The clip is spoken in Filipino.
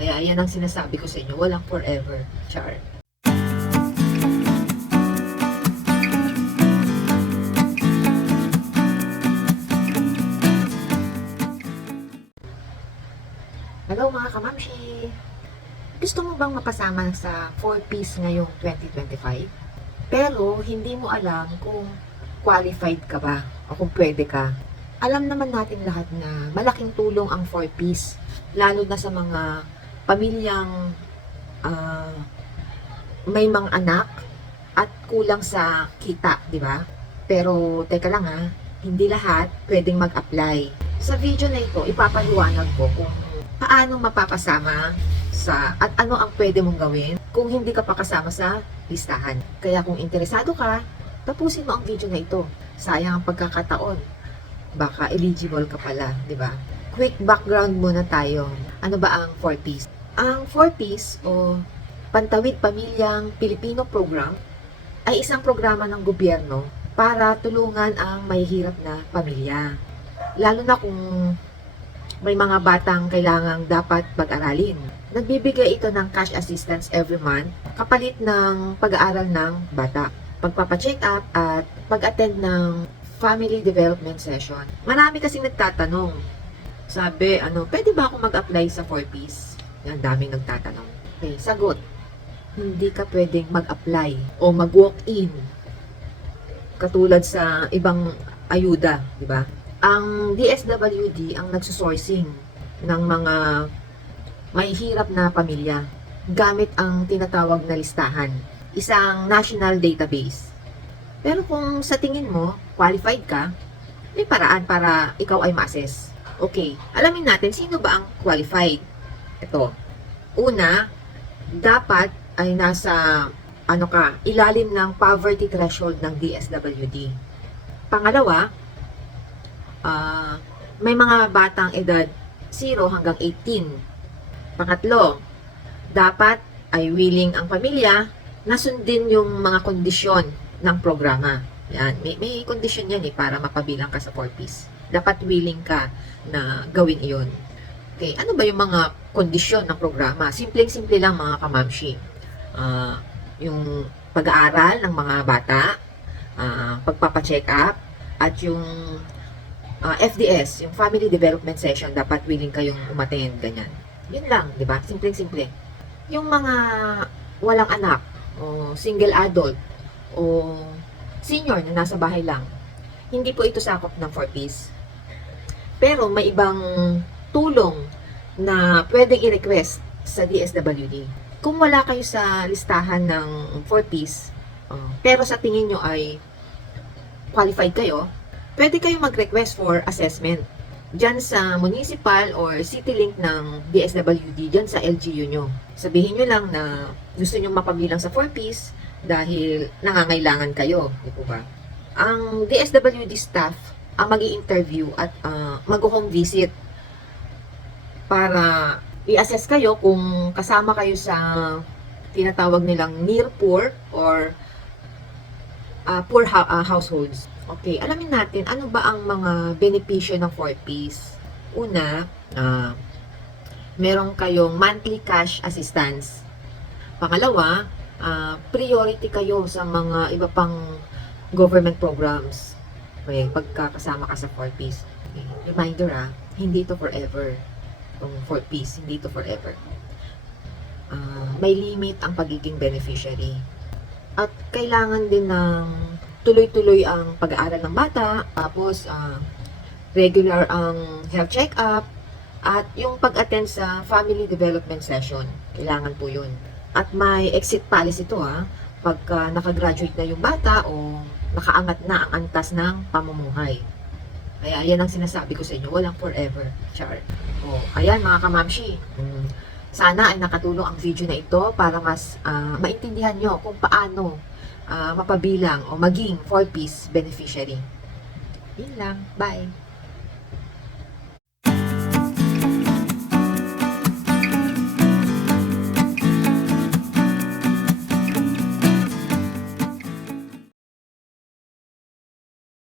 Kaya yan ang sinasabi ko sa inyo, walang forever. Char. Hello mga kamamshi! Gusto mo bang mapasama sa 4-piece ngayong 2025? Pero hindi mo alam kung qualified ka ba o kung pwede ka. Alam naman natin lahat na malaking tulong ang 4-piece, lalo na sa mga pamilyang ah, may mga anak at kulang sa kita, di ba? Pero teka lang ha, hindi lahat pwedeng mag-apply. Sa video na ito, ipapaliwanag ko kung paano mapapasama sa at ano ang pwede mong gawin kung hindi ka pa kasama sa listahan. Kaya kung interesado ka, tapusin mo ang video na ito. Sayang ang pagkakataon. Baka eligible ka pala, di ba? Quick background muna tayo. Ano ba ang 4Ps? Ang 4Ps o Pantawid Pamilyang Pilipino Program ay isang programa ng gobyerno para tulungan ang mahihirap na pamilya. Lalo na kung may mga batang kailangang dapat pag-aralin. Nagbibigay ito ng cash assistance every month kapalit ng pag-aaral ng bata, pagpapacheck up at pag-attend ng family development session. Marami kasing nagtatanong. Sabi, ano, pwede ba ako mag-apply sa 4Ps? Yan, daming nagtatanong. Okay, sagot. Hindi ka pwedeng mag-apply o mag-walk-in katulad sa ibang ayuda, di ba? Ang DSWD ang nagsusourcing ng mga may hirap na pamilya gamit ang tinatawag na listahan, isang national database. Pero kung sa tingin mo, qualified ka, may paraan para ikaw ay ma-assess. Okay, alamin natin sino ba ang qualified. Ito. Una, dapat ay nasa ano ka, ilalim ng poverty threshold ng DSWD. Pangalawa, ah, may mga batang edad 0 hanggang 18. Pangatlo, dapat ay willing ang pamilya na sundin yung mga kondisyon ng programa. Yan, may, may kondisyon yan eh para mapabilang ka sa 4-piece. Dapat willing ka na gawin iyon. Okay, ano ba yung mga kondisyon ng programa? Simpleng-simple lang mga kamamshi. Ah, yung pag-aaral ng mga bata, ah, pagpapacheck up, at yung ah, FDS, yung Family Development Session, dapat willing kayong umattend, ganyan. Yun lang, di ba? Simpleng-simple. Yung mga walang anak, o single adult, o senior na nasa bahay lang, hindi po ito sakop ng 4Ps. Pero may ibang tulong na pwedeng i-request sa DSWD. Kung wala kayo sa listahan ng 4Ps, uh, pero sa tingin nyo ay qualified kayo, pwede kayong mag-request for assessment dyan sa municipal or city link ng DSWD, dyan sa LGU nyo. Sabihin nyo lang na gusto nyo mapabilang sa 4Ps dahil nangangailangan kayo, di po ba? Ang DSWD staff ang mag interview at uh, mag-home visit para i-assess kayo kung kasama kayo sa tinatawag nilang near poor or uh, poor hou- uh, households. Okay, alamin natin ano ba ang mga benepisyo ng 4Ps. Una, uh, meron kayong monthly cash assistance. Pangalawa, uh, priority kayo sa mga iba pang government programs. Okay, pagkakasama ka sa 4Ps. Okay, reminder ah, hindi ito forever. Itong 4Ps, hindi ito forever. Ah, may limit ang pagiging beneficiary. At kailangan din ng tuloy-tuloy ang pag-aaral ng bata, tapos ah, regular ang health check-up, at yung pag-attend sa family development session. Kailangan po yun. At may exit policy to ha, pagka nakagraduate na yung bata o nakaangat na ang antas ng pamumuhay. Kaya yan ang sinasabi ko sa inyo, walang forever, char. O, ayan mga kamamshi, mm, sana ay nakatulong ang video na ito para mas ah, maintindihan nyo kung paano ah, mapabilang o maging 4-piece beneficiary. Yun lang, bye!